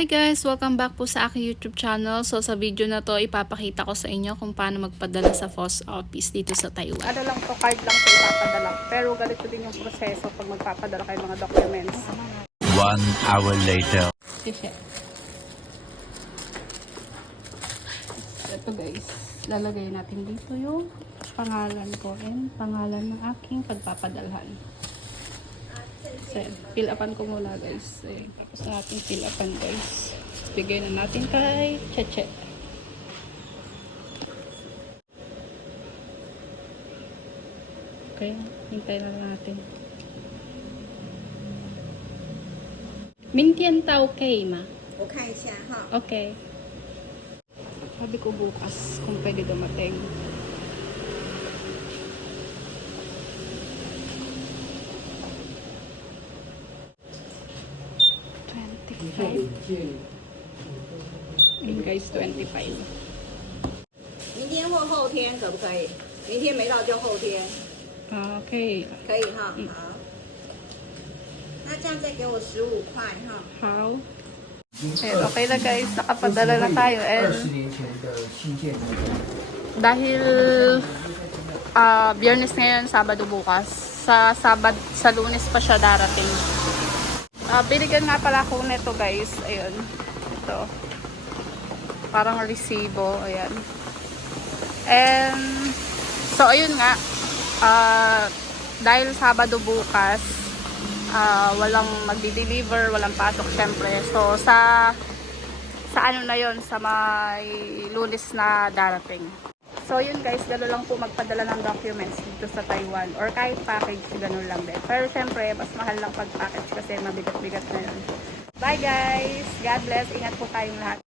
Hi guys! Welcome back po sa aking YouTube channel. So sa video na to, ipapakita ko sa inyo kung paano magpadala sa post office dito sa Taiwan. Ano lang to, card lang to ipapadala. Pero ganito din yung proseso pag magpapadala kayo mga documents. 1 hour later. Ito guys, lalagay natin dito yung pangalan ko and pangalan ng aking pagpapadalhan. So, fill upan ko muna guys. Ayun. Tapos natin fill upan guys. Bigay na natin kay Cheche. Okay, hintay na natin. Mintian tao okay ma? 我看一下哈， Okay. Sabi ko bukas kung pwede dumating. Ayun guys, 25. 明天或后天可不可以？明天没到就后天， Okay. 可以哈。好，那这样再给我15块哈。 How? Okay na guys, nakapadala na tayo. And 20年前的新建的 dahil Biyernes ngayon, Sabado bukas. Sa Lunes pa siya darating. Binigyan nga pala ako nito guys. Ayun. Ito. Parang resibo. Ayan. And so ayun nga. Dahil Sabado bukas, walang magdi-deliver, walang pasok syempre. So sa ano na yon, sa may Lunes na darating. So yun guys, gano'n lang po magpadala ng documents dito sa Taiwan or kahit package, gano'n lang din. Pero syempre, mas mahal lang pag-package kasi mabigat-bigat na yun. Bye guys! God bless! Ingat po tayong lahat.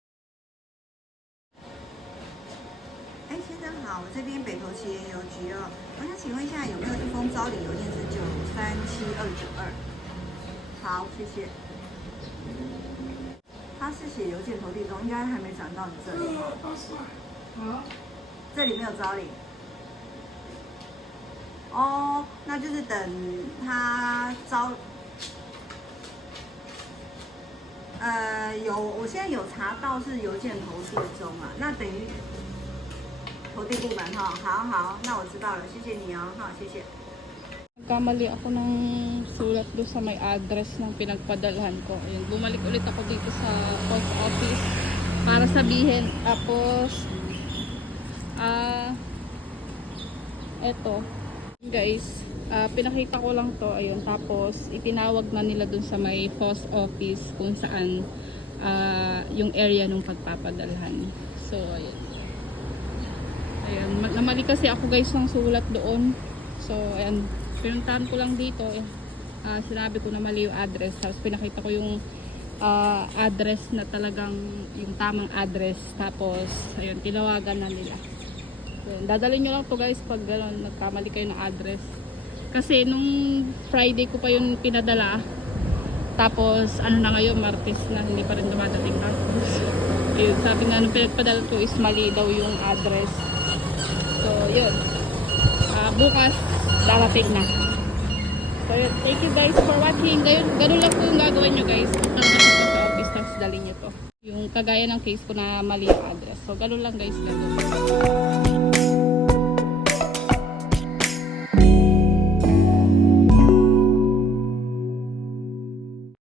哎，先生好，我这边北投旗盐邮局哦，我想请问一下有没有一封招领邮件是937292？好，谢谢。他是写邮件投递中，应该还没转到你这里。好，这里没有招领。哦，那就是等他招。我现在有查到是邮件投递中啊，那等于投递部门哈。好好，那我知道了，谢谢你哦，好，谢谢。 Nagkamali ako ng sulat doon sa may address ng pinagpadalhan ko. Ayun, bumalik ulit ako dito sa post office para sabihin. Tapos, eto, guys, pinakita ko lang to. Ayun, tapos itinawag na nila doon sa may post office kung saan yung area ng pagpapadalhan. So, ayun. Ayun, namali kasi ako guys ng sulat doon. So, ayan. Pinuntahan ko lang dito, sinabi ko na mali yung address, tapos pinakita ko yung address na talagang yung tamang address, tapos ayun, tinawagan na nila. So, dadalhin nyo lang to guys pag gano'n, nagkamali kayo ng address. Kasi nung Friday ko pa yun pinadala, tapos ano na ngayon, Martes na, hindi pa rin dumadating. Tapos ayun, sabi nga nung pinagpadala ko is mali daw yung address. So yun, bukas darating na. So yun, thank you guys for watching. Ganun lang po yung gagawin nyo guys. Punta na sa office, tapos dalhin nyo to. Yung kagaya ng case ko na mali yung address. So ganun lang guys, ganun.